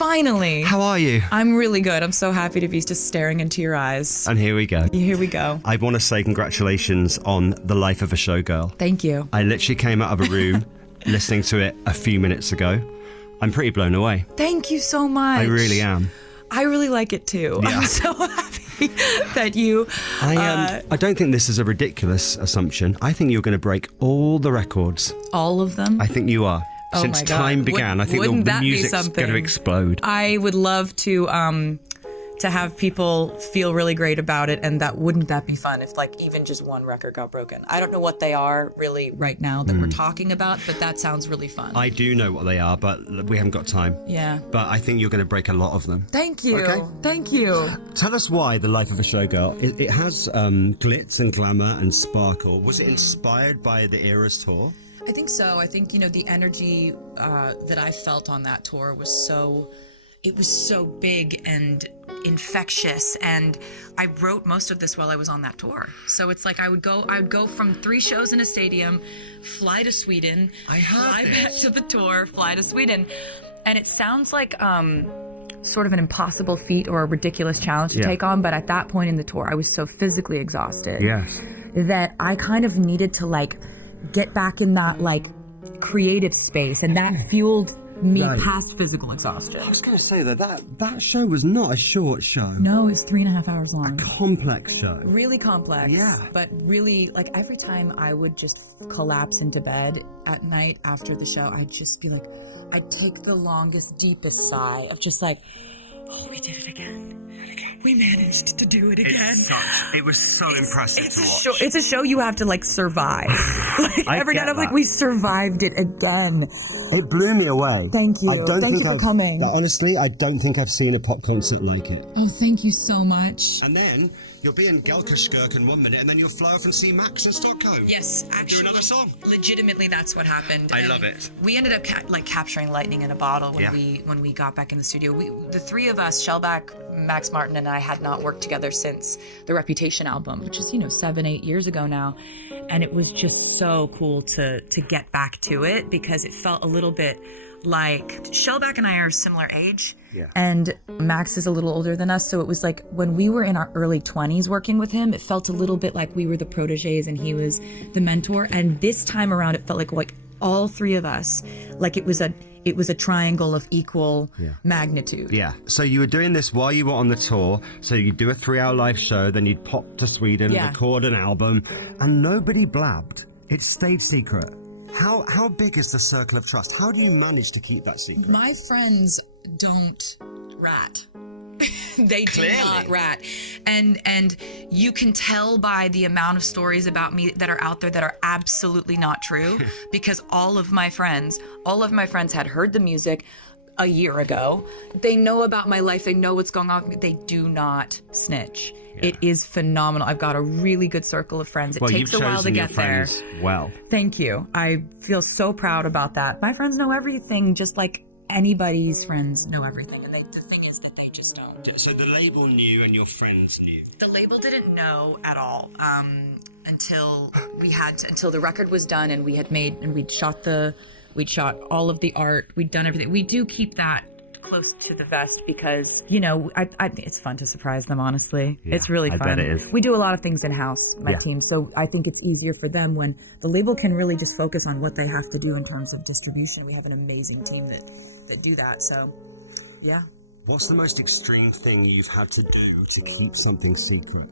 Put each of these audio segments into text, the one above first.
Finally. How are you? I'm really good. I'm so happy to be just staring into your eyes. And here we go. Here we go. I want to say congratulations on The Life of a Showgirl. Thank you. I literally came out of a room listening to it a few minutes ago. I'm pretty blown away. Thank you so much. I really am. I really like it too. Yeah. I'm so happy that you... I don't think this is a ridiculous assumption. I think you're going to break all the records. All of them? I think you are. Oh Since my God. time began, I think the music's going to explode. I would love to have people feel really great about it, and wouldn't that be fun if like even just one record got broken? I don't know what they are really right now that we're talking about, but that sounds really fun. I do know what they are, but we haven't got time. Yeah. But I think you're going to break a lot of them. Thank you. Okay. Thank you. Tell us why The Life of a Showgirl. It has glitz and glamour and sparkle. Was it inspired by the Eras tour? I think so. I think, the energy that I felt on that tour was so big and infectious, and I wrote most of this while I was on that tour. So it's like I would go from 3 shows in a stadium, fly to Sweden, fly back to the tour, fly to Sweden. And it sounds like sort of an impossible feat or a ridiculous challenge to take on, but at that point in the tour I was so physically exhausted that I kind of needed to like get back in that like creative space, and that fueled me past physical exhaustion. I was going to say that show was not a short show. No, it's 3.5 hours long. A complex show. Really complex. Yeah. But really, like every time I would just collapse into bed at night after the show, I'd just be like, I'd take the longest, deepest sigh of just like, oh, we did it again. We managed to do it again. It was so impressive to watch. It's a show you have to like survive. Every night I'm like, we survived it again. It blew me away. Thank you. Thank you for coming. Honestly, I don't think I've seen a pop concert like it. Oh, thank you so much. And then you'll be in Gelkerskirken 1 minute, and then you'll fly off and see Max in Stockholm. Yes, actually. Do another song. Legitimately, that's what happened. I love it. We ended up capturing lightning in a bottle when we got back in the studio. The 3 of us, Shellback, Max Martin, and I had not worked together since the Reputation album, which is 7-8 years ago now, and it was just so cool to get back to it because it felt a little bit like Shellback and I are similar age. Yeah. And Max is a little older than us, so it was like when we were in our early 20s working with him, it felt a little bit like we were the proteges and he was the mentor. And this time around, it felt like all 3 of us, like it was a triangle of equal magnitude. Yeah. So you were doing this while you were on the tour. So you'd do a 3-hour live show, then you'd pop to Sweden, record an album, and nobody blabbed. It stayed secret. How big is the circle of trust? How do you manage to keep that secret? My friends don't rat. They do not rat. And you can tell by the amount of stories about me that are out there that are absolutely not true because all of my friends had heard the music a year ago. They know about my life. They know what's going on with me. They do not snitch. Yeah. It is phenomenal. I've got a really good circle of friends. It takes a while to get there. Well, thank you. I feel so proud about that. My friends know everything, just like anybody's friends know everything. And the thing is that they just don't. So the label knew and your friends knew? The label didn't know at all until the record was done and we'd shot all of the art. We'd done everything. We do keep that close to the vest because, I think it's fun to surprise them, honestly. Yeah, it's really fun. I bet it is. We do a lot of things in-house, my team, so I think it's easier for them when the label can really just focus on what they have to do in terms of distribution. We have an amazing team that do that, so, yeah. What's the most extreme thing you've had to do to keep something secret?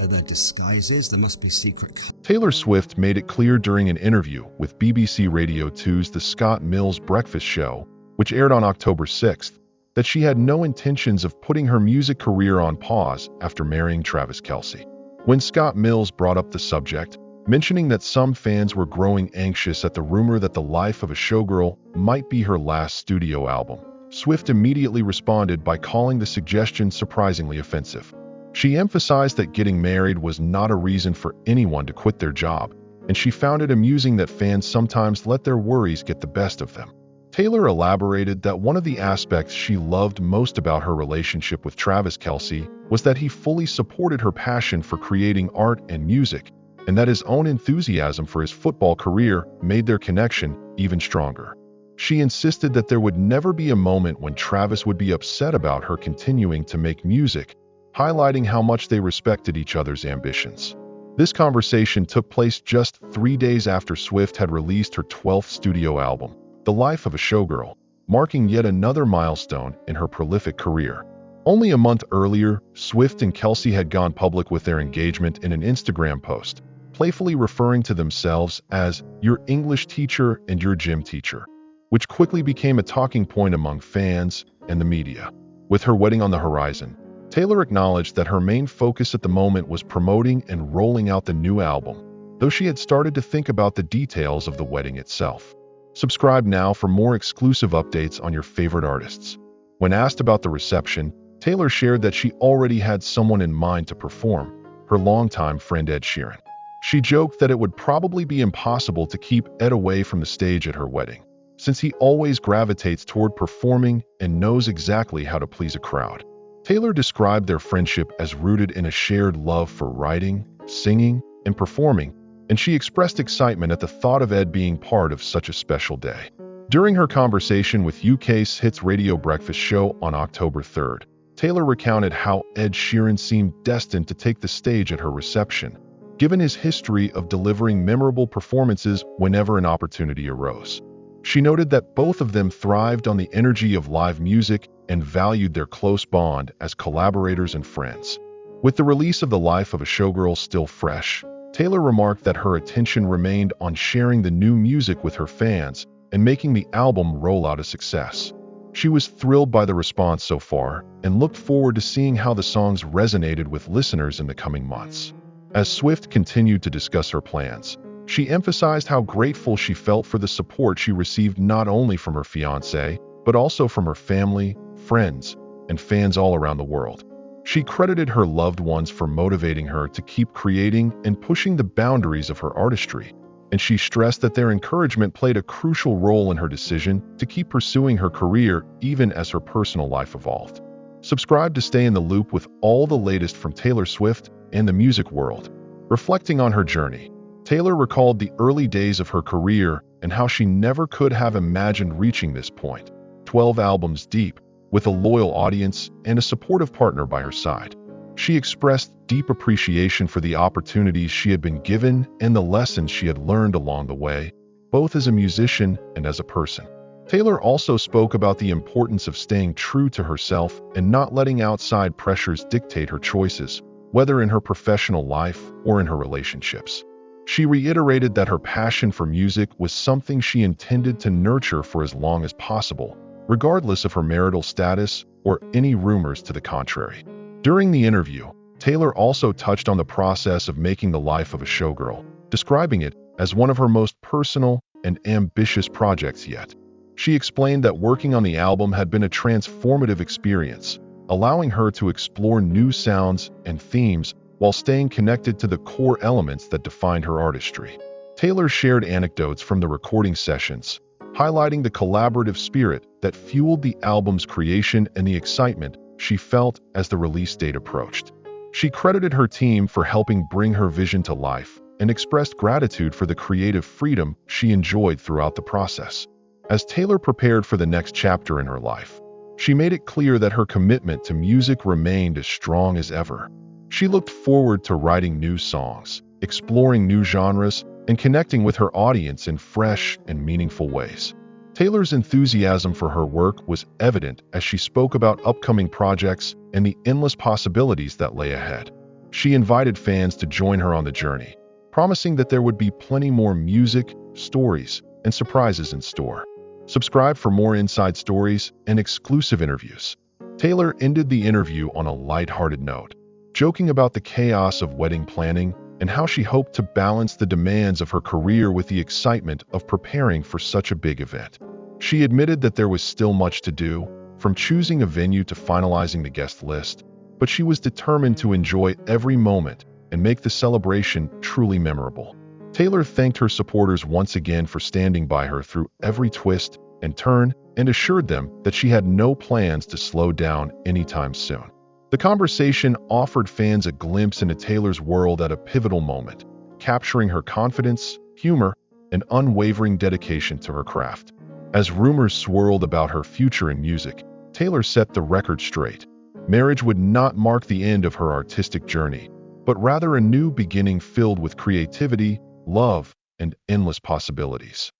Are there disguises? There must be secret... Taylor Swift made it clear during an interview with BBC Radio 2's The Scott Mills Breakfast Show, which aired on October 6th, that she had no intentions of putting her music career on pause after marrying Travis Kelce. When Scott Mills brought up the subject, mentioning that some fans were growing anxious at the rumor that The Life of a Showgirl might be her last studio album, Swift immediately responded by calling the suggestion surprisingly offensive. She emphasized that getting married was not a reason for anyone to quit their job, and she found it amusing that fans sometimes let their worries get the best of them. Taylor elaborated that one of the aspects she loved most about her relationship with Travis Kelce was that he fully supported her passion for creating art and music, and that his own enthusiasm for his football career made their connection even stronger. She insisted that there would never be a moment when Travis would be upset about her continuing to make music, highlighting how much they respected each other's ambitions. This conversation took place just 3 days after Swift had released her 12th studio album, The Life of a Showgirl, marking yet another milestone in her prolific career. Only a month earlier, Swift and Kelce had gone public with their engagement in an Instagram post, playfully referring to themselves as your English teacher and your gym teacher, which quickly became a talking point among fans and the media. With her wedding on the horizon, Taylor acknowledged that her main focus at the moment was promoting and rolling out the new album, though she had started to think about the details of the wedding itself. Subscribe now for more exclusive updates on your favorite artists. When asked about the reception, Taylor shared that she already had someone in mind to perform, her longtime friend Ed Sheeran. She joked that it would probably be impossible to keep Ed away from the stage at her wedding, since he always gravitates toward performing and knows exactly how to please a crowd. Taylor described their friendship as rooted in a shared love for writing, singing, and performing, and she expressed excitement at the thought of Ed being part of such a special day. During her conversation with UK's Hits Radio Breakfast show on October 3rd, Taylor recounted how Ed Sheeran seemed destined to take the stage at her reception, given his history of delivering memorable performances whenever an opportunity arose. She noted that both of them thrived on the energy of live music and valued their close bond as collaborators and friends. With the release of The Life of a Showgirl still fresh, Taylor remarked that her attention remained on sharing the new music with her fans and making the album roll out a success. She was thrilled by the response so far and looked forward to seeing how the songs resonated with listeners in the coming months. As Swift continued to discuss her plans, she emphasized how grateful she felt for the support she received not only from her fiancé, but also from her family, friends, and fans all around the world. She credited her loved ones for motivating her to keep creating and pushing the boundaries of her artistry, and she stressed that their encouragement played a crucial role in her decision to keep pursuing her career even as her personal life evolved. Subscribe to stay in the loop with all the latest from Taylor Swift and the music world. Reflecting on her journey, Taylor recalled the early days of her career and how she never could have imagined reaching this point, 12 albums deep, with a loyal audience and a supportive partner by her side. She expressed deep appreciation for the opportunities she had been given and the lessons she had learned along the way, both as a musician and as a person. Taylor also spoke about the importance of staying true to herself and not letting outside pressures dictate her choices, whether in her professional life or in her relationships. She reiterated that her passion for music was something she intended to nurture for as long as possible, regardless of her marital status or any rumors to the contrary. During the interview, Taylor also touched on the process of making The Life of a Showgirl, describing it as one of her most personal and ambitious projects yet. She explained that working on the album had been a transformative experience, allowing her to explore new sounds and themes while staying connected to the core elements that defined her artistry. Taylor shared anecdotes from the recording sessions, highlighting the collaborative spirit that fueled the album's creation and the excitement she felt as the release date approached. She credited her team for helping bring her vision to life and expressed gratitude for the creative freedom she enjoyed throughout the process. As Taylor prepared for the next chapter in her life, she made it clear that her commitment to music remained as strong as ever. She looked forward to writing new songs, exploring new genres, and connecting with her audience in fresh and meaningful ways. Taylor's enthusiasm for her work was evident as she spoke about upcoming projects and the endless possibilities that lay ahead. She invited fans to join her on the journey, promising that there would be plenty more music, stories, and surprises in store. Subscribe for more inside stories and exclusive interviews. Taylor ended the interview on a lighthearted note, joking about the chaos of wedding planning and how she hoped to balance the demands of her career with the excitement of preparing for such a big event. She admitted that there was still much to do, from choosing a venue to finalizing the guest list, but she was determined to enjoy every moment and make the celebration truly memorable. Taylor thanked her supporters once again for standing by her through every twist and turn and assured them that she had no plans to slow down anytime soon. The conversation offered fans a glimpse into Taylor's world at a pivotal moment, capturing her confidence, humor, and unwavering dedication to her craft. As rumors swirled about her future in music, Taylor set the record straight. Marriage would not mark the end of her artistic journey, but rather a new beginning filled with creativity, love, and endless possibilities.